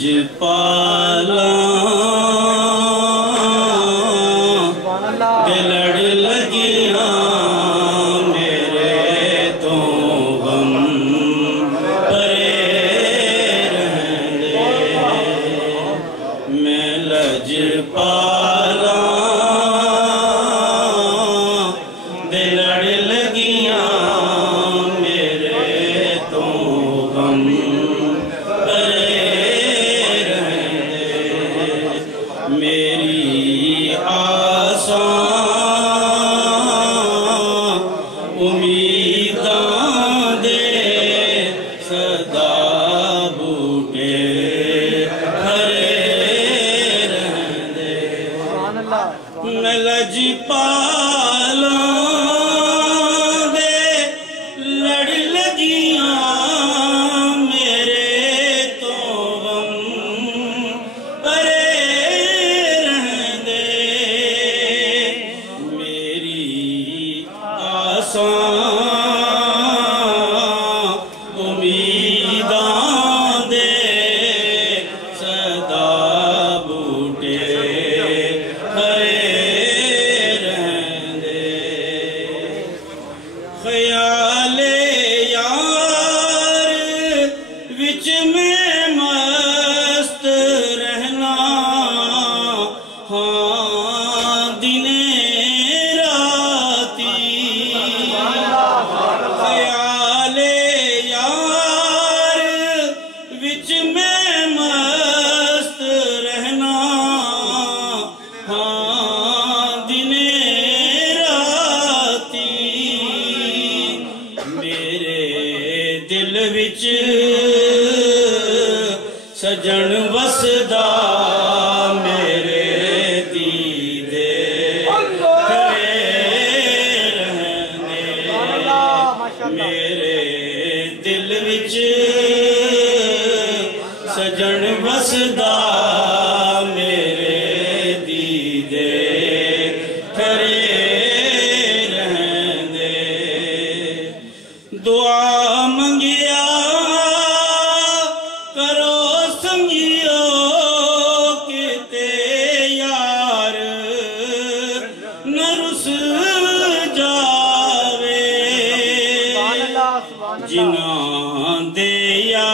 लजपाला दे लड़ लगिया मेरे तो गम परे रहने मैं लजपाला दे लड़ लगिया मेरे तो गम मेरी आसां उम्मीदां दे सदा बूटे हरे रहंदे मैं लजपाला दे लड़ लगियां मेरे तो गम परे उम्मीदां दे सदा बूटे हरे रहंदे ख्याले यार विच में मस्त रहना हाँ दिने ख्याले यार विच में मस्त रहना हाँ दिने राती मेरे दिल विच सजन वसदा मेरे दीदे मेरे दिल विच सजन वसदा मेरे दीदे खरे रहंदे दुआ मंगिया करो संगियो किते यार न रुस जिन्हां दे यार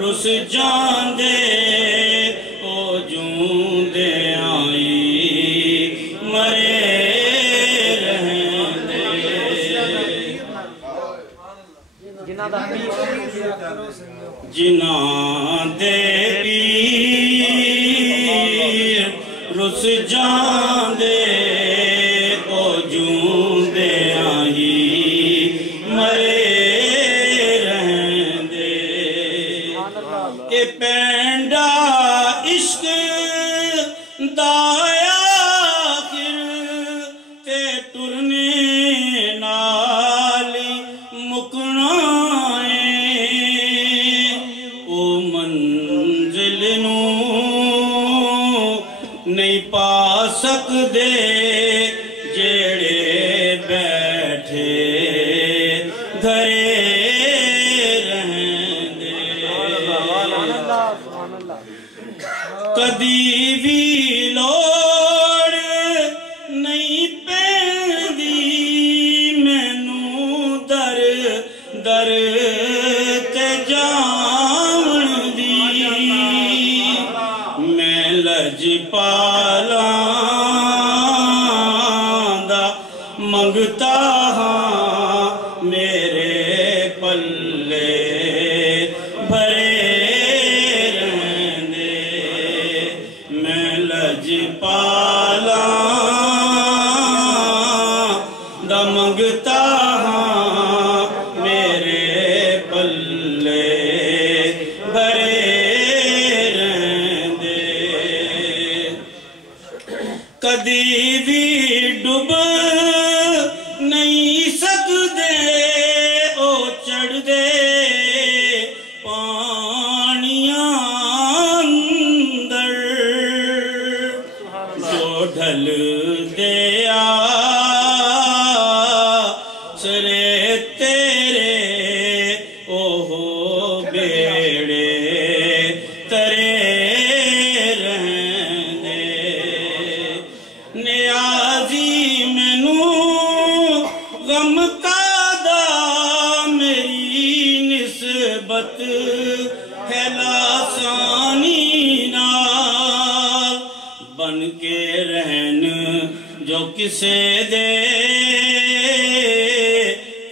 रुस जांदे ओ जूंदे आई मरे रहंदे जिन्हां दे पीर रुस जांदे ओ जूंदे आई मरे रहंदे ए पेंडा इश्क दा आखिर ते टुरने नाल मुकना ओ मंजिल नूं नहीं पा सकदे जेड़े बैठे धरे रहंदे कदी भी लोड़ नहीं पैंदी मैनू दर दर ते जावन दी मैं लजपाला दा मंगता हाँ मेरे पल्ले भरे रहंदे मैं लजपाला दा मंगता हाँ मेरे पल्ले भरे रहंदे कदी भी डुब नहीं सकदे ओ चढ़दे पानियां अंदर जो ढल दे सरे तेरे ओहो बेड़ा आजी मैनू गम कादा मेरी निस्बत है लासानी नाल बन के रहन जो किसे दे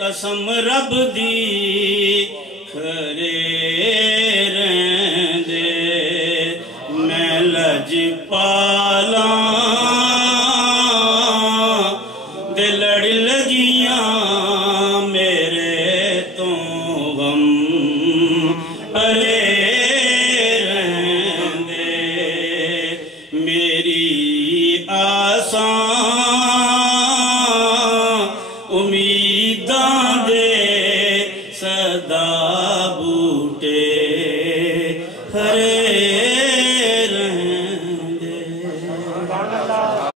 कसम रब दी खरे रहंदे मैं लजपाला दे लड़ लगियां मेरे तो गम परे रहंदे मेरी आसान